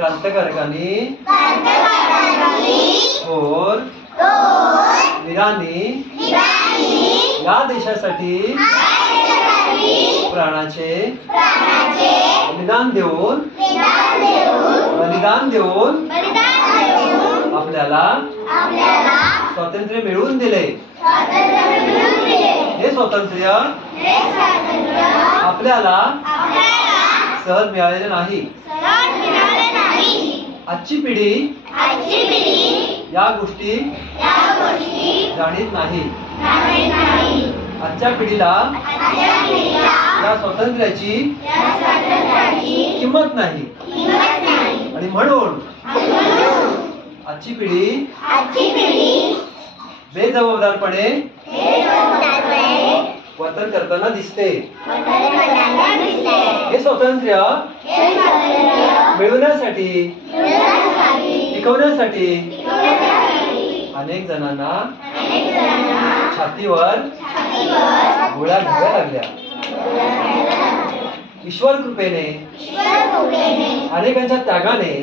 क्रांतिकारकांनी थोर वीरांनी या देशासाठी प्राणाचे बलिदान देऊन आपल्याला स्वातंत्र्य मिळवून दिले। हे स्वातंत्र्य आपल्याला सहज मिळालेले नाही। आजची पिढी या गोष्टी जाणीत नाही। आजच्या पिढीला या स्वातंत्र्याची किंमत नाही आणि म्हणून आजची पिढी बेजबाबदारपणे वर्तन करताना दिसते। हे स्वातंत्र्य मिळवण्यासाठी टिकवण्यासाठी अनेक जणांना छातीवर गोळ्या घ्याव्या लागल्या। ईश्वर कृपेने अनेकांच्या त्यागाने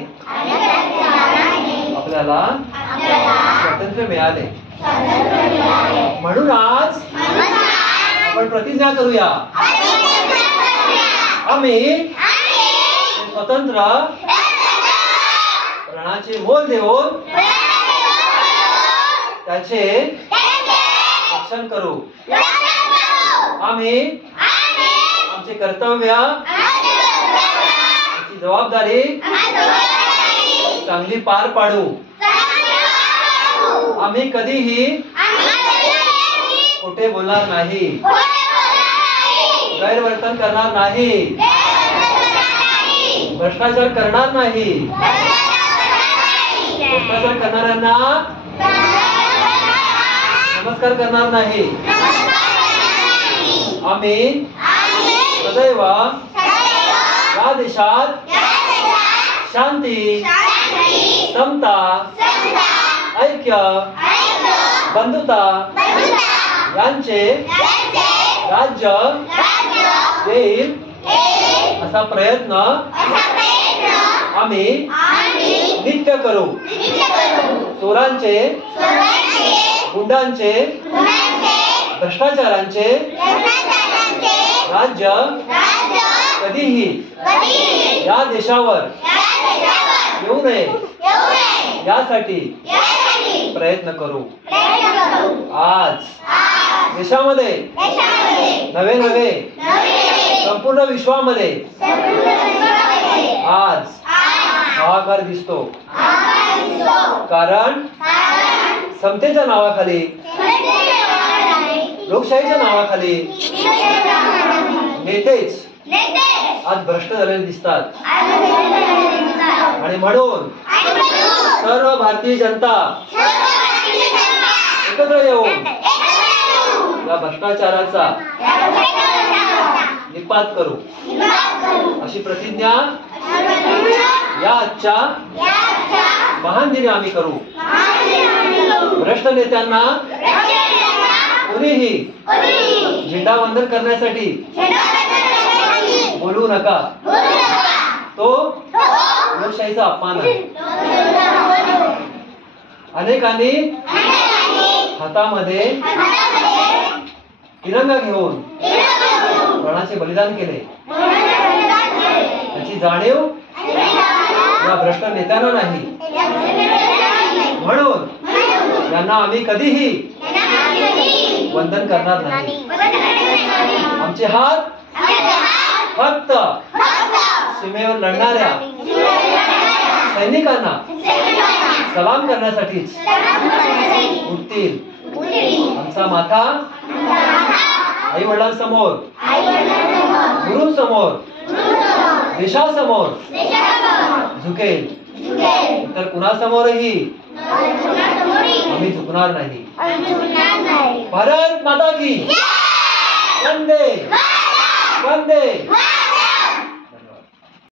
आपल्याला स्वातंत्र्य मिळाले। म्हणून आज आपण प्रतिज्ञा करूया, आम्ही स्वतंत्र प्राणाचे मोल देऊन त्याचे रक्षण करू। आम्ही आमचे कर्तव्य आमची जबाबदारी चांगली पार पाडू। आम्ही कधीही खोटे बोलणार नाही, गैरवर्तन करणार नाही, भ्रष्टाचार करणार नाही। भ्रष्टाचार करणाऱ्यांना नमस्कार करणार नाही। आम्ही सदैव या देशात शांती, समता, ऐक्य, बंधुता यांचे राज्य येईल असा प्रयत्न आम्ही नित्य करू। चोरांचे, गुंडांचे, भ्रष्टाचारांचे राज्य कधीही या देशावर येऊ नये यासाठी प्रयत्न करू। आज देशामध्ये नवे संपूर्ण विश्वामध्ये आज हाहाकार दिसतो, कारण समतेच्या नावाखाली, लोकशाहीच्या नावाखाली नेतेच आज भ्रष्ट झालेले दिसतात। आणि म्हणून सर्व भारतीय जनता एकत्र येऊन या भ्रष्टाचाराचा निपात करू अशी प्रतिज्ञा या आजच्या महान दिनी आम्ही करू। भ्रष्ट नेत्यांना कुणीही झेंडावंदन करण्यासाठी बोलू नका, तो लोकशाहीचा अपमान आहे। अनेकांनी हातामध्ये तिरंगा घेऊन प्राणाचे बलिदान केले, त्याची जाणीव या भ्रष्ट नेत्यांना नाही। म्हणून यांना आम्ही कधीही वंदन करणार नाही। आमचे हात फक्त सीमेवर लढणाऱ्या सैनिकांना सलाम करण्यासाठीच उठतील। आमचा माथा आई वडिलांसमोर, गुरुसमोर, देशासमोर झुकेल, तर कुणासमोरही आम्ही झुकणार नाही। भारत माता की वंदे वंदे।